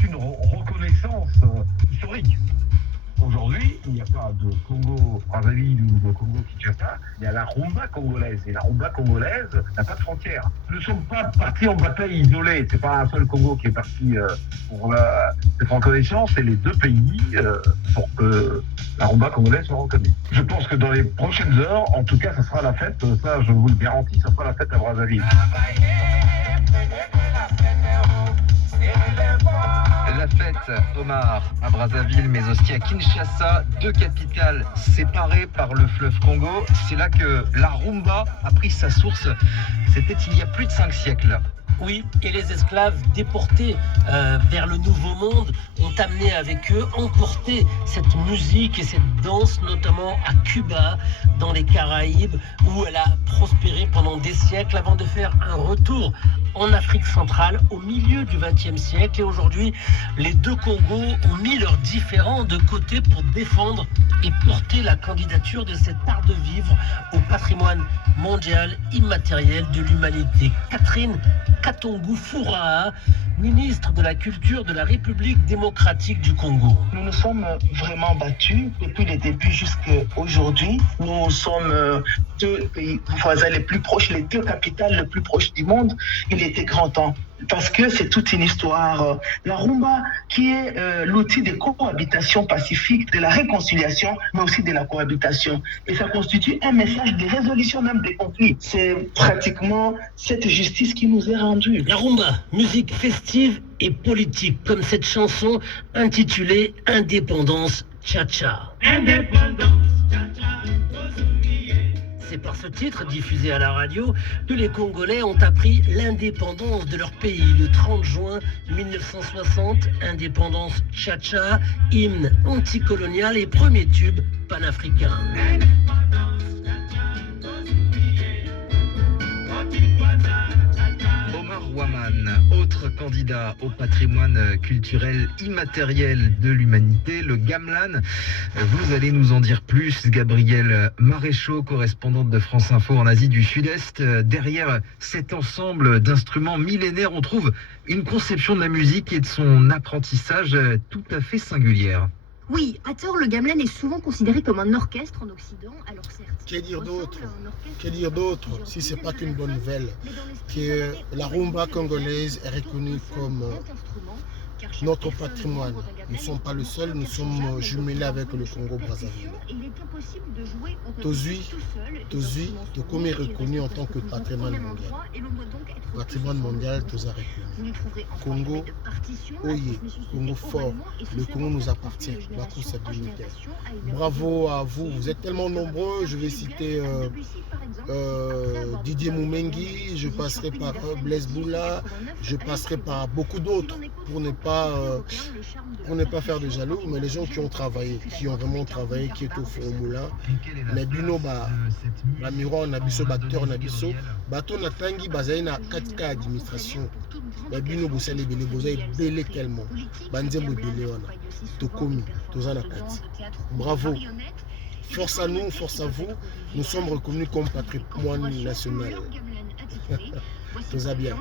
c'est une reconnaissance historique. Aujourd'hui, il n'y a pas de Congo-Brazzaville ou de Congo-Kinshasa, il y a la rumba congolaise. Et la rumba congolaise n'a pas de frontières. Nous ne sommes pas partis en bataille isolée. C'est pas un seul Congo qui est parti pour cette reconnaissance. C'est les deux pays pour que la rumba congolaise soit reconnue. Je pense que dans les prochaines heures, en tout cas, ça sera la fête. Ça, je vous le garantis, ça sera la fête à Brazzaville. La fête, Omar, à Brazzaville, mais aussi à Kinshasa, deux capitales séparées par le fleuve Congo. C'est là que la rumba a pris sa source. C'était il y a plus de 5 siècles. Oui, et les esclaves déportés vers le Nouveau Monde ont amené avec eux, emporté cette musique et cette danse, notamment à Cuba, dans les Caraïbes, où elle a prospéré pendant des siècles avant de faire un retour en Afrique centrale au milieu du XXe siècle. Et aujourd'hui, les deux Congos ont mis leurs différends de côté pour défendre et porter la candidature de cet art de vivre au patrimoine mondial immatériel de l'humanité. Catherine Katongo Furaha, ministre de la Culture de la République démocratique du Congo. Nous nous sommes vraiment battus depuis le début jusqu'à aujourd'hui. Nous sommes deux pays voisins les plus proches, les deux capitales les plus proches du monde. Il était grand temps. Parce que c'est toute une histoire. La rumba, qui est l'outil de cohabitation pacifique, de la réconciliation, mais aussi de la cohabitation. Et ça constitue un message de résolution même des conflits. C'est pratiquement cette justice qui nous est rendue. La rumba, musique festive et politique, comme cette chanson intitulée Indépendance Cha-Cha. Indépendance Cha-Cha. C'est par ce titre, diffusé à la radio, que les Congolais ont appris l'indépendance de leur pays le 30 juin 1960. Indépendance Cha-Cha, hymne anticolonial et premier tube panafricain. Waman, autre candidat au patrimoine culturel immatériel de l'humanité, le gamelan. Vous allez nous en dire plus, Gabrielle Maréchaux, correspondante de France Info en Asie du Sud-Est. Derrière cet ensemble d'instruments millénaires, on trouve une conception de la musique et de son apprentissage tout à fait singulière. Oui, à tort, le gamelan est souvent considéré comme un orchestre en Occident, alors certes. Que dire d'autre si c'est pas qu'une bonne nouvelle, que la rumba congolaise est reconnue comme notre patrimoine. Nous ne sommes pas le seul, nous sommes jumelés avec le Congo-Brazzaville. Tozui, Tokomi est reconnu en tant que patrimoine mondial. Patrimoine mondial, Toza reconnu. Congo, Oye, Congo fort. Le Congo nous appartient. Bravo à vous, vous êtes tellement nombreux. Je vais citer Didier Moumengi, je passerai par Blaise Boula, je passerai par beaucoup d'autres pour ne pas faire de jaloux, mais les gens qui ont travaillé, qui ont vraiment travaillé, qui est au fond au moulin, mais bino ba miro na biso batteur na biso bato na tangi bazali na 4K administration, mais bino bosali belé bozali belé tellement banzembo belé wana tokomi toza na kati. Bravo. Force à nous, force à vous. Nous sommes reconnus comme patrimoine national. Tout va bien.